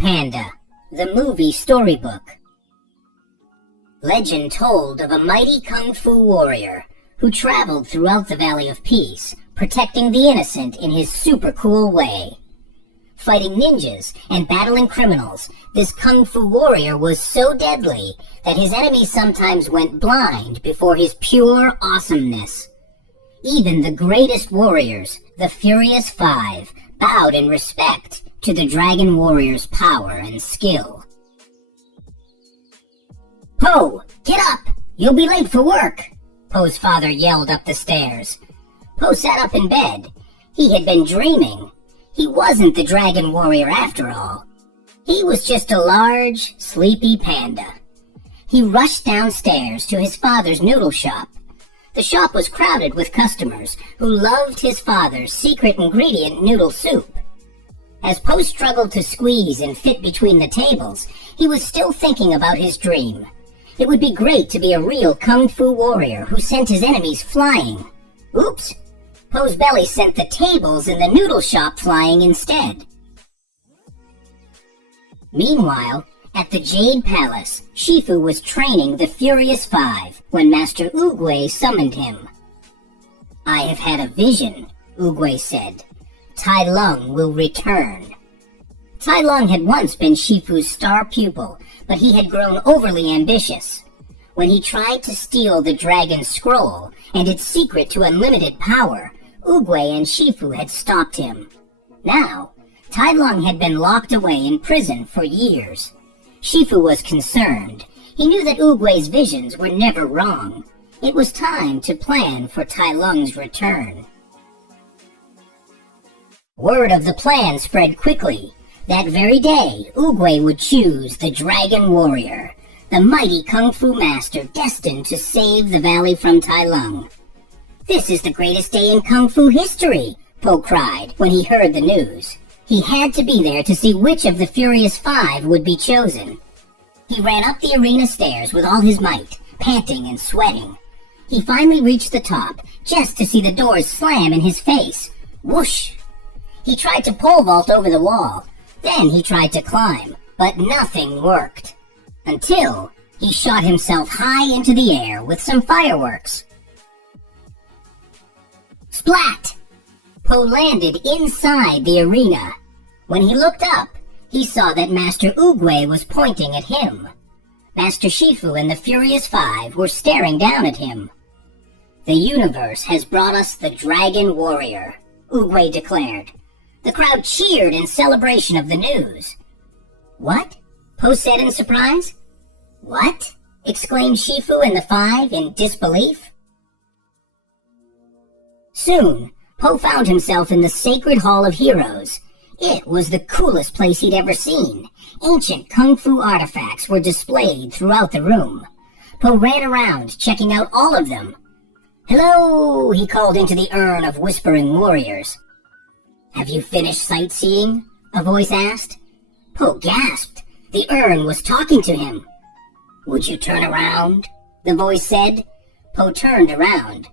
Panda, the movie storybook. Legend told of a mighty kung fu warrior who traveled throughout the Valley of Peace, protecting the innocent in his super cool way. Fighting ninjas and battling criminals, this kung fu warrior was so deadly that his enemies sometimes went blind before his pure awesomeness. Even the greatest warriors, the Furious Five, bowed in respect to the Dragon Warrior's power and skill. "Po, get up! You'll be late for work!" Po's father yelled up the stairs. Po sat up in bed. He had been dreaming. He wasn't the Dragon Warrior after all. He was just a large, sleepy panda. He rushed downstairs to his father's noodle shop. The shop was crowded with customers who loved his father's secret ingredient noodle soup. As Po struggled to squeeze and fit between the tables, he was still thinking about his dream. It would be great to be a real kung fu warrior who sent his enemies flying. Oops! Po's belly sent the tables in the noodle shop flying instead. Meanwhile, at the Jade Palace, Shifu was training the Furious Five when Master Oogway summoned him. "I have had a vision," Oogway said. "Tai Lung will return." Tai Lung had once been Shifu's star pupil, but he had grown overly ambitious. When he tried to steal the Dragon Scroll and its secret to unlimited power, Oogway and Shifu had stopped him. Now, Tai Lung had been locked away in prison for years. Shifu was concerned. He knew that Oogway's visions were never wrong. It was time to plan for Tai Lung's return. Word of the plan spread quickly. That very day, Oogway would choose the Dragon Warrior, the mighty kung fu master destined to save the valley from Tai Lung. "This is the greatest day in kung fu history," Po cried when he heard the news. He had to be there to see which of the Furious Five would be chosen. He ran up the arena stairs with all his might, panting and sweating. He finally reached the top, just to see the doors slam in his face. Whoosh! He tried to pole vault over the wall. Then he tried to climb, but nothing worked. Until he shot himself high into the air with some fireworks. Splat! Po landed inside the arena. When he looked up, he saw that Master Oogway was pointing at him. Master Shifu and the Furious Five were staring down at him. "The universe has brought us the Dragon Warrior," Oogway declared. The crowd cheered in celebration of the news. "What?" Po said in surprise. "What?" exclaimed Shifu and the Five in disbelief. Soon, Po found himself in the Sacred Hall of Heroes. It was the coolest place he'd ever seen. Ancient kung fu artifacts were displayed throughout the room. Po ran around, checking out all of them. "Hello," he called into the urn of whispering warriors. "Have you finished sightseeing?" a voice asked. Po gasped. The urn was talking to him. "Would you turn around?" the voice said. Po turned around.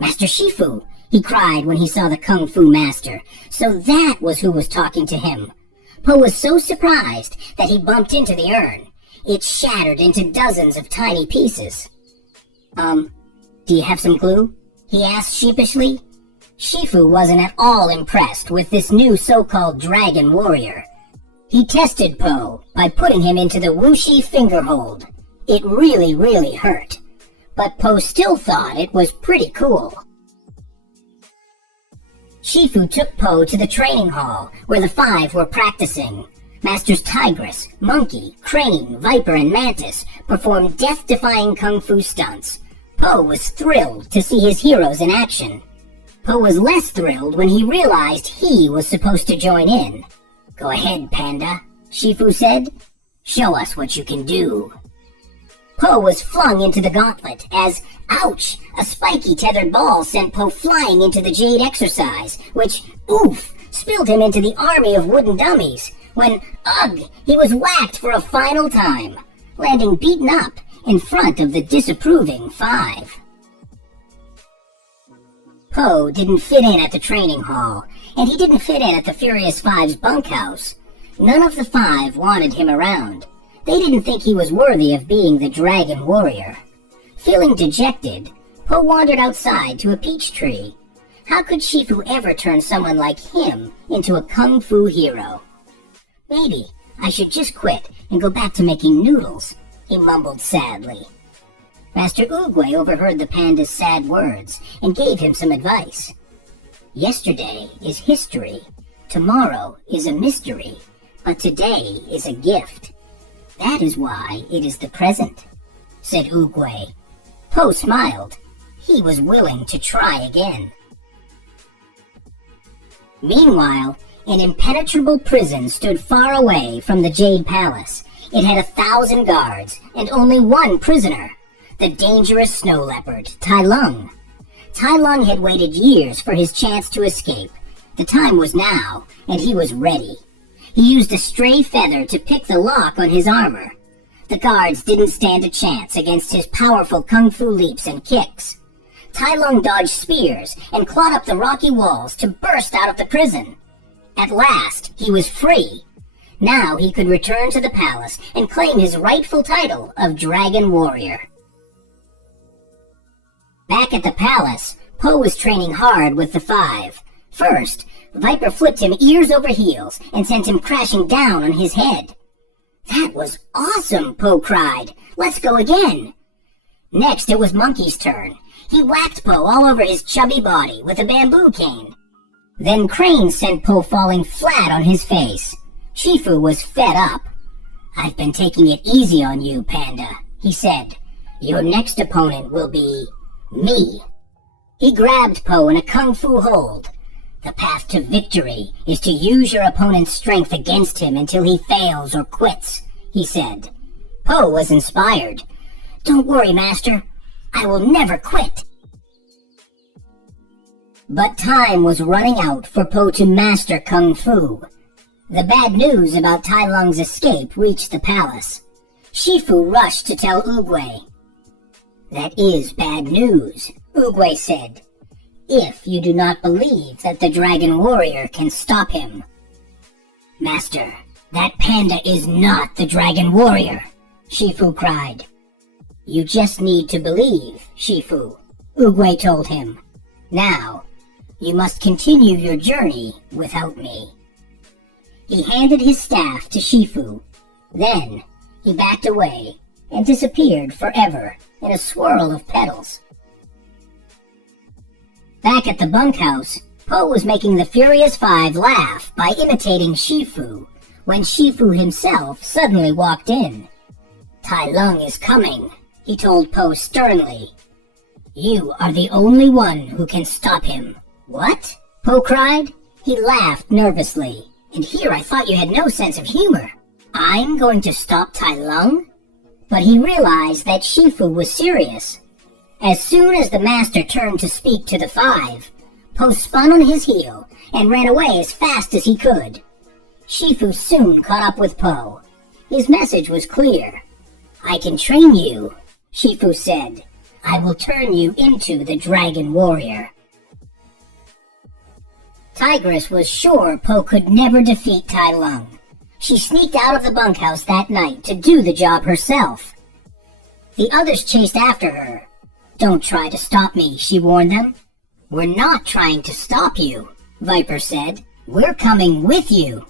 "Master Shifu!" he cried when he saw the Kung Fu Master. So that was who was talking to him. Po was so surprised that he bumped into the urn. It shattered into dozens of tiny pieces. Do you have some glue?" he asked sheepishly. Shifu wasn't at all impressed with this new so-called Dragon Warrior. He tested Po by putting him into the whooshy finger hold. It really hurt. But Po still thought it was pretty cool. Shifu took Po to the training hall, where the Five were practicing. Masters Tigress, Monkey, Crane, Viper, and Mantis performed death-defying kung fu stunts. Po was thrilled to see his heroes in action. Po was less thrilled when he realized he was supposed to join in. "Go ahead, Panda," Shifu said. "Show us what you can do." Po was flung into the gauntlet as, ouch, a spiky tethered ball sent Po flying into the jade exercise, which, oof, spilled him into the army of wooden dummies, when, ugh, he was whacked for a final time, landing beaten up in front of the disapproving Five. Po didn't fit in at the training hall, and he didn't fit in at the Furious Five's bunkhouse. None of the five wanted him around. They didn't think he was worthy of being the dragon warrior. Feeling dejected, Po wandered outside to a peach tree. How could Shifu ever turn someone like him into a kung fu hero? Maybe I should just quit and go back to making noodles, he mumbled sadly. Master Oogway overheard the panda's sad words and gave him some advice. Yesterday is history, tomorrow is a mystery, but today is a gift. That is why it is the present, said Oogway. Po smiled. He was willing to try again. Meanwhile, an impenetrable prison stood far away from the Jade Palace. It had 1,000 guards and only one prisoner, the dangerous snow leopard, Tai Lung. Tai Lung had waited years for his chance to escape. The time was now, and he was ready. He used a stray feather to pick the lock on his armor. The guards didn't stand a chance against his powerful kung fu leaps and kicks. Tai Lung dodged spears and clawed up the rocky walls to burst out of the prison. At last, he was free. Now he could return to the palace and claim his rightful title of Dragon Warrior. Back at the palace, Po was training hard with the five. First, Viper flipped him ears over heels and sent him crashing down on his head. That was awesome, Po cried. Let's go again. Next, it was Monkey's turn. He whacked Po all over his chubby body with a bamboo cane. Then Crane sent Po falling flat on his face. Shifu was fed up. I've been taking it easy on you, Panda, he said. Your next opponent will be me. He grabbed Po in a kung fu hold. The path to victory is to use your opponent's strength against him until he fails or quits, he said. Po was inspired. Don't worry, Master. I will never quit. But time was running out for Po to master kung fu. The bad news about Tai Lung's escape reached the palace. Shifu rushed to tell Oogway. That is bad news, Oogway said, if you do not believe that the Dragon Warrior can stop him. Master, that panda is not the Dragon Warrior, Shifu cried. You just need to believe, Shifu, Oogway told him. Now, you must continue your journey without me. He handed his staff to Shifu. Then, he backed away and disappeared forever in a swirl of petals. Back at the bunkhouse, Po was making the Furious Five laugh by imitating Shifu, when Shifu himself suddenly walked in. Tai Lung is coming, he told Po sternly. You are the only one who can stop him. What? Po cried. He laughed nervously. And here I thought you had no sense of humor. I'm going to stop Tai Lung? But he realized that Shifu was serious. As soon as the master turned to speak to the five, Po spun on his heel and ran away as fast as he could. Shifu soon caught up with Po. His message was clear. I can train you, Shifu said. I will turn you into the Dragon Warrior. Tigress was sure Po could never defeat Tai Lung. She sneaked out of the bunkhouse that night to do the job herself. The others chased after her. Don't try to stop me, she warned them. We're not trying to stop you, Viper said. We're coming with you.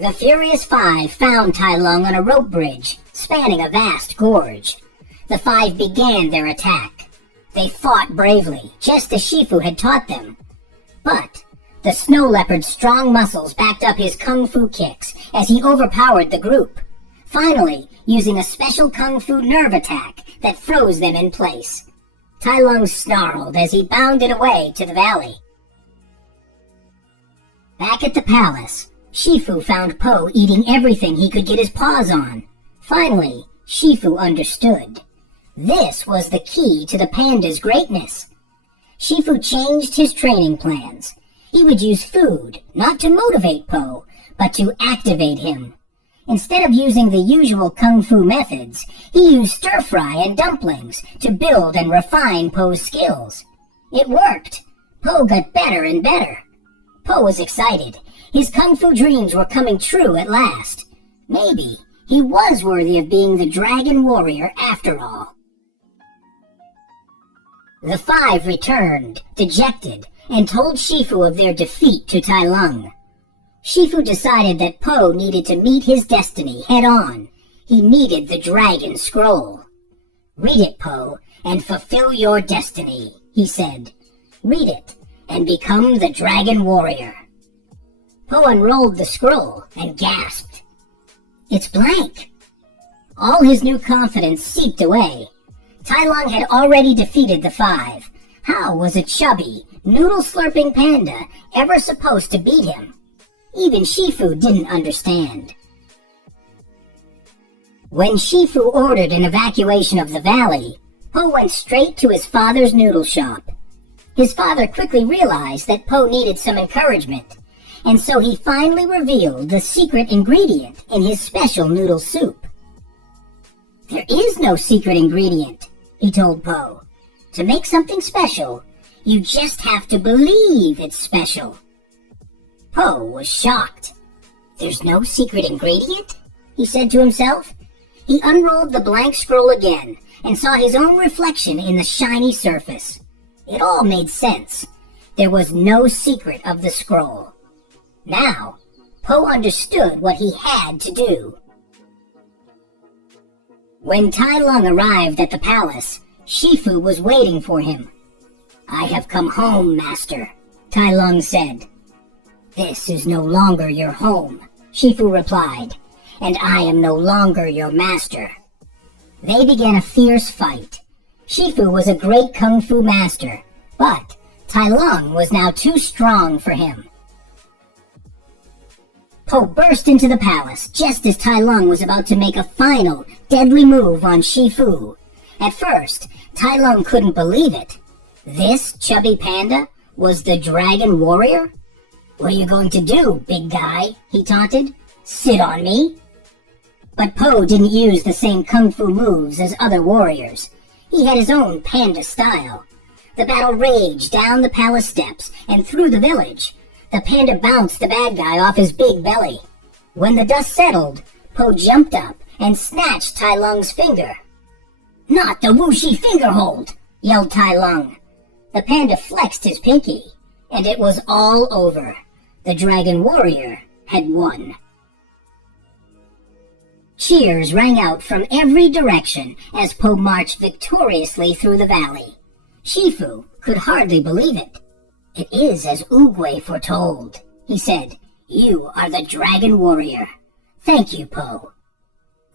The Furious Five found Tai Lung on a rope bridge, spanning a vast gorge. The five began their attack. They fought bravely, just as Shifu had taught them. But the snow leopard's strong muscles backed up his kung fu kicks as he overpowered the group, finally using a special kung fu nerve attack that froze them in place. Tai Lung snarled as he bounded away to the valley. Back at the palace, Shifu found Po eating everything he could get his paws on. Finally, Shifu understood. This was the key to the panda's greatness. Shifu changed his training plans. He would use food, not to motivate Po, but to activate him. Instead of using the usual kung fu methods, he used stir-fry and dumplings to build and refine Po's skills. It worked. Po got better and better. Po was excited. His kung fu dreams were coming true at last. Maybe he was worthy of being the dragon warrior after all. The five returned, dejected, and told Shifu of their defeat to Tai Lung. Shifu decided that Po needed to meet his destiny head-on. He needed the dragon scroll. "Read it, Po, and fulfill your destiny," he said. "Read it, and become the dragon warrior." Po unrolled the scroll and gasped. "It's blank." All his new confidence seeped away. Tai Lung had already defeated the five. How was a chubby, noodle-slurping panda ever supposed to beat him? Even Shifu didn't understand. When Shifu ordered an evacuation of the valley, Po went straight to his father's noodle shop. His father quickly realized that Po needed some encouragement, and so he finally revealed the secret ingredient in his special noodle soup. "There is no secret ingredient," he told Po. "To make something special, you just have to believe it's special." Po was shocked. "There's no secret ingredient?" he said to himself. He unrolled the blank scroll again and saw his own reflection in the shiny surface. It all made sense. There was no secret of the scroll. Now, Po understood what he had to do. When Tai Lung arrived at the palace, Shifu was waiting for him. "I have come home, master," Tai Lung said. "This is no longer your home," Shifu replied, "and I am no longer your master." They began a fierce fight. Shifu was a great kung fu master, but Tai Lung was now too strong for him. Po burst into the palace just as Tai Lung was about to make a final, deadly move on Shifu. At first, Tai Lung couldn't believe it. This chubby panda was the dragon warrior? "What are you going to do, big guy?" he taunted. "Sit on me?" But Po didn't use the same kung fu moves as other warriors. He had his own panda style. The battle raged down the palace steps and through the village. The panda bounced the bad guy off his big belly. When the dust settled, Po jumped up and snatched Tai Lung's finger. "Not the whooshy finger hold!" yelled Tai Lung. The panda flexed his pinky, and it was all over. The dragon warrior had won. Cheers rang out from every direction as Po marched victoriously through the valley. Shifu could hardly believe it. "It is as Oogway foretold," he said. "You are the dragon warrior. Thank you, Po."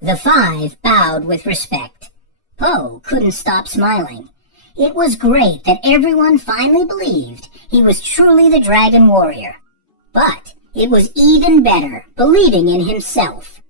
The five bowed with respect. Po couldn't stop smiling. It was great that everyone finally believed he was truly the dragon warrior. But it was even better believing in himself.